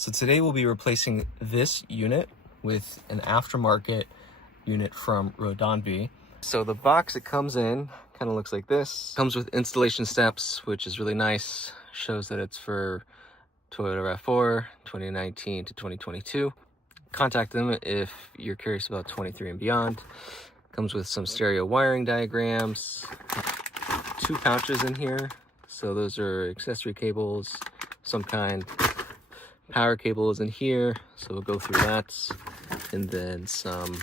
So today we'll be replacing this unit with an aftermarket unit from Roadanvi. So the box it comes in kind of looks like this. Comes with installation steps, which is really nice. Shows that it's for Toyota RAV4 2019 to 2022. Contact them if you're curious about 23 and beyond. Comes with some stereo wiring diagrams, 2 pouches in here. So those are accessory cables, some kind. Power cable is in here, so we'll go through that. And then some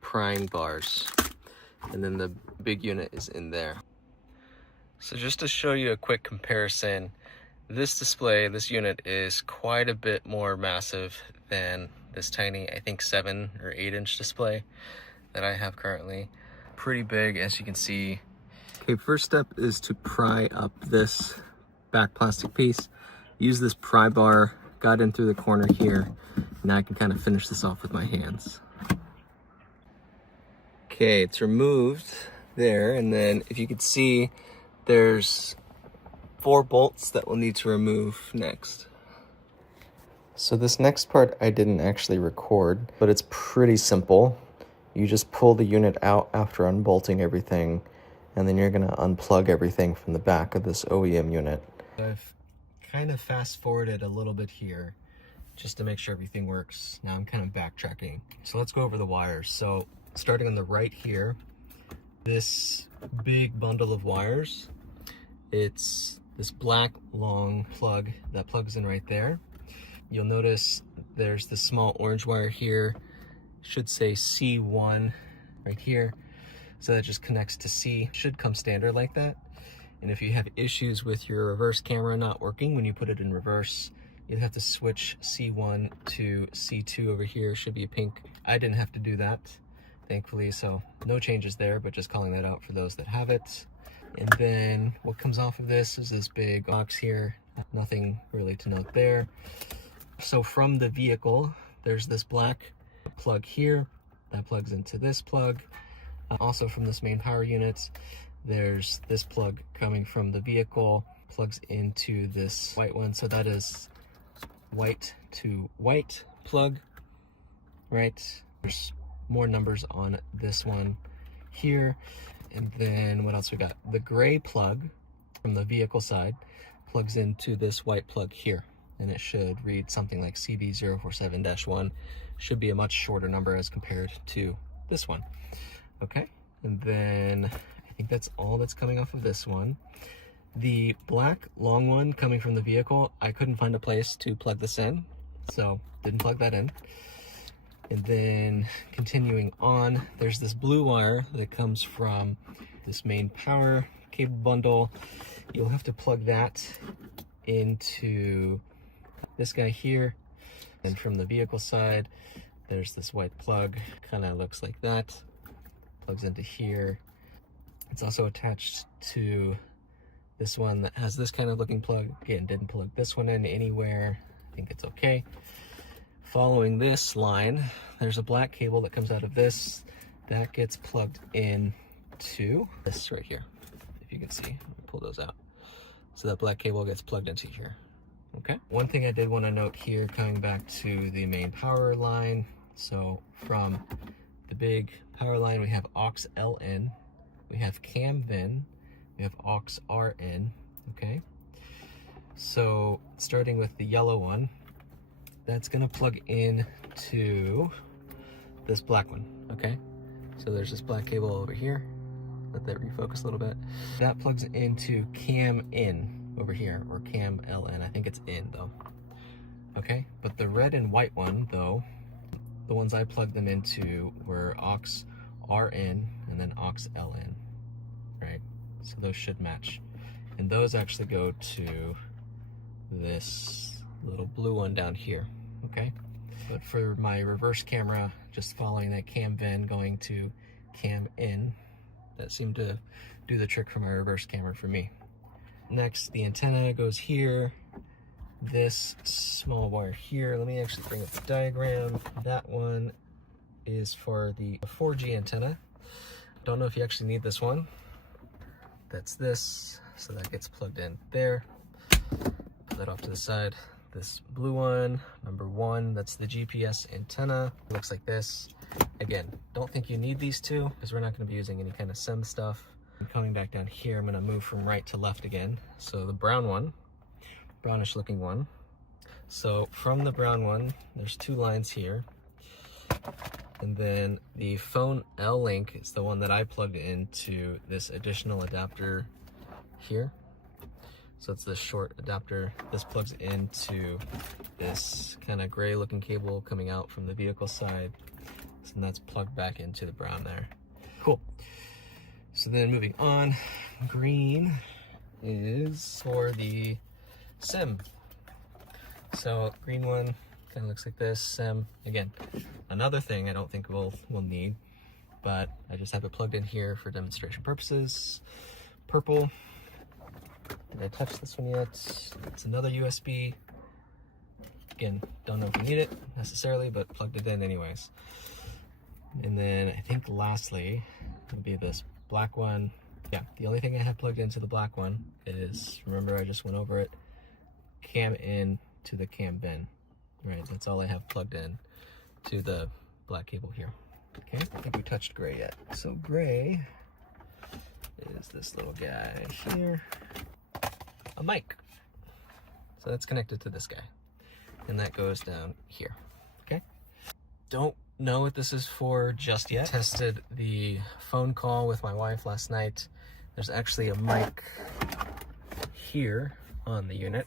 prying bars. And then the big unit is in there. So just to show you a quick comparison, this display, this unit is quite a bit more massive than this tiny, I think 7 or 8 inch display that I have currently. Pretty big, as you can see. Okay, first step is to pry up this back plastic piece. Use this pry bar, got in through the corner here. Now I can kind of finish this off with my hands. Okay, it's removed there, and then if you could see, there's 4 bolts that we'll need to remove next. So this next part I didn't actually record, but it's pretty simple. You just pull the unit out after unbolting everything, and then you're gonna unplug everything from the back of this OEM unit. I've kind of fast forwarded a little bit here just to make sure everything works. Now I'm kind of backtracking. So let's go over the wires. So starting on the right here, this big bundle of wires, it's this black long plug that plugs in right there. You'll notice there's this small orange wire here, should say C1 right here. So that just connects to C, should come standard like that. And if you have issues with your reverse camera not working when you put it in reverse, you'd have to switch C1 to C2 over here, should be a pink. I didn't have to do that, thankfully, so no changes there, but just calling that out for those that have it. And then what comes off of this is this big box here, nothing really to note there. So from the vehicle, there's this black plug here that plugs into this plug. Also from this main power unit, there's this plug coming from the vehicle, plugs into this white one. So that is white to white plug, right? There's more numbers on this one here. And then what else we got? The gray plug from the vehicle side plugs into this white plug here. And it should read something like CB047-1. Should be a much shorter number as compared to this one. Okay, and then I think that's all that's coming off of this one. The black long one coming from the vehicle, I couldn't find a place to plug this in, so didn't plug that in. And then continuing on, there's this blue wire that comes from this main power cable bundle. You'll have to plug that into this guy here. And from the vehicle side, there's this white plug, kind of looks like that. Plugs into here. It's also attached to this one that has this kind of looking plug. Again, didn't plug this one in anywhere. I think it's okay. Following this line, there's a black cable that comes out of this that gets plugged in to this right here. If you can see, let me pull those out. So that black cable gets plugged into here. Okay. One thing I did want to note here, coming back to the main power line. So from the big power line, we have aux LN, we have cam VIN, we have aux RN. Okay. So starting with the yellow one, that's gonna plug in to this black one. Okay. So there's this black cable over here. Let that refocus a little bit. That plugs into cam in over here, or cam LN. I think it's in though. Okay, but the red and white one though, the ones I plugged them into were aux RN and then aux LN, right? So those should match. And those actually go to this little blue one down here, okay? But for my reverse camera, just following that cam VIN going to cam in, that seemed to do the trick for my reverse camera for me. Next, the antenna goes here. This small wire here, let me actually bring up the diagram. That one is for the 4G antenna. Don't know if you actually need this one. That's this, so that gets plugged in there. Put that off to the side. this blue one, number 1, that's the GPS antenna. It looks like this. Again, don't think you need these two because we're not going to be using any kind of SIM stuff. I'm coming back down here, I'm going to move from right to left again. So the brown one, brownish looking one. So from the brown one, there's 2 lines here. And then the phone L-Link is the one that I plugged into this additional adapter here. So it's this short adapter. This plugs into this kind of gray looking cable coming out from the vehicle side. So that's plugged back into the brown there. Cool. So then moving on, green is for the SIM. So green one kind of looks like this, SIM. Again, another thing I don't think we'll need, but I just have it plugged in here for demonstration purposes. Purple. Did I touch this one yet? It's another USB. Again, don't know if you need it necessarily, but plugged it in anyways. And then I think lastly would be this black one. Yeah, the only thing I have plugged into the black one is, remember I just went over it, cam in to the cam bin. Right, that's all I have plugged in to the black cable here. Okay, I think we touched gray yet. So gray is this little guy here. A mic. So that's connected to this guy. And that goes down here. Okay? Don't know what this is for just yet. Tested the phone call with my wife last night. There's actually a mic here on the unit.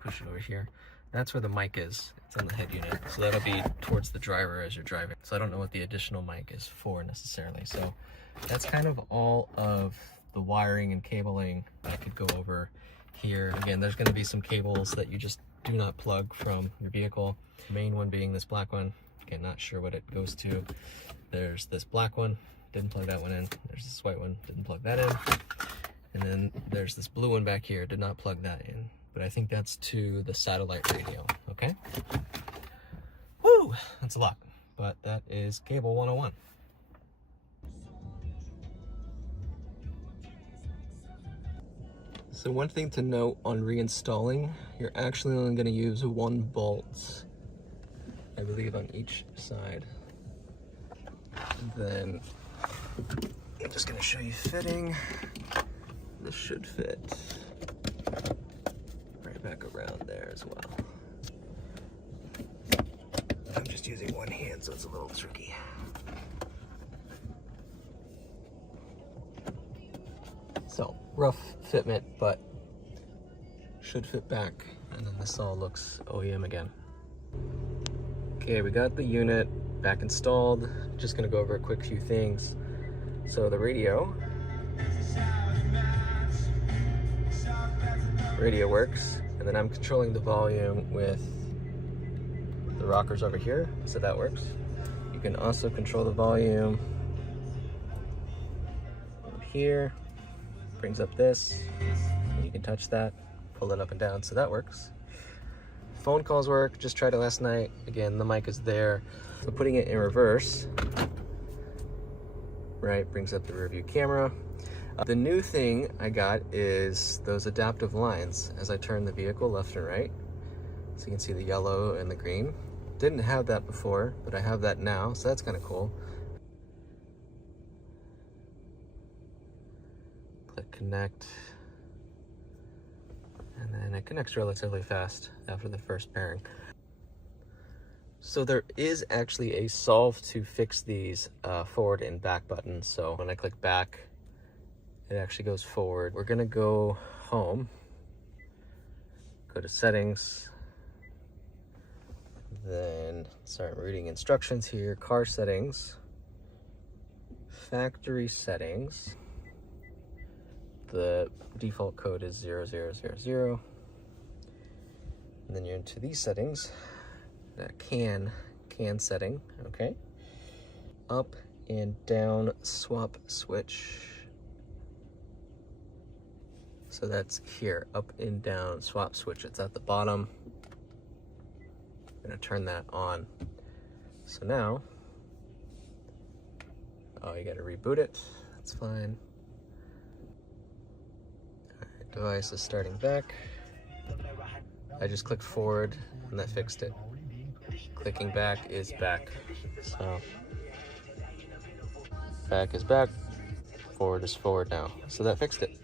Push it over here. That's where the mic is. It's on the head unit. So that'll be towards the driver as you're driving. So I don't know what the additional mic is for necessarily. So that's kind of all of the wiring and cabling I could go over here. Again, there's going to be some cables that you just do not plug from your vehicle. The main one being this black one. Again, not sure what it goes to. There's this black one, didn't plug that one in. There's this white one, didn't plug that in. And then there's this blue one back here, did not plug that in. But I think that's to the satellite radio, okay? Woo, that's a lot, but that is cable 101. So one thing to note on reinstalling, you're actually only going to use 1 bolt, I believe, on each side. And then I'm just going to show you fitting. This should fit right back around there as well. I'm just using one hand, so it's a little tricky. So, rough fitment, but should fit back. And then this all looks OEM again. Okay, we got the unit back installed. Just gonna go over a quick few things. So the radio works, and then I'm controlling the volume with the rockers over here, so that works. You can also control the volume over here. Brings up this, and you can touch that, pull it up and down, so that works. Phone calls work, just tried it last night. Again, the mic is there. So putting it in reverse, right, brings up the rear view camera. The new thing I got is those adaptive lines as I turn the vehicle left and right. So you can see the yellow and the green. Didn't have that before, but I have that now, so that's kind of cool. Click connect, and then it connects relatively fast after the first pairing. So there is actually a solve to fix these forward and back buttons. So when I click back, it actually goes forward. We're gonna go home, go to settings, then start reading instructions here, car settings, factory settings. The default code is 0000. And then you're into these settings, that can setting, okay? Up and down swap switch. So that's here, up and down swap switch. It's at the bottom. I'm gonna turn that on. So now, oh, you gotta reboot it. That's fine. All right, device is starting back. I just clicked forward and that fixed it. Clicking back is back. So back is back, forward is forward now. So that fixed it.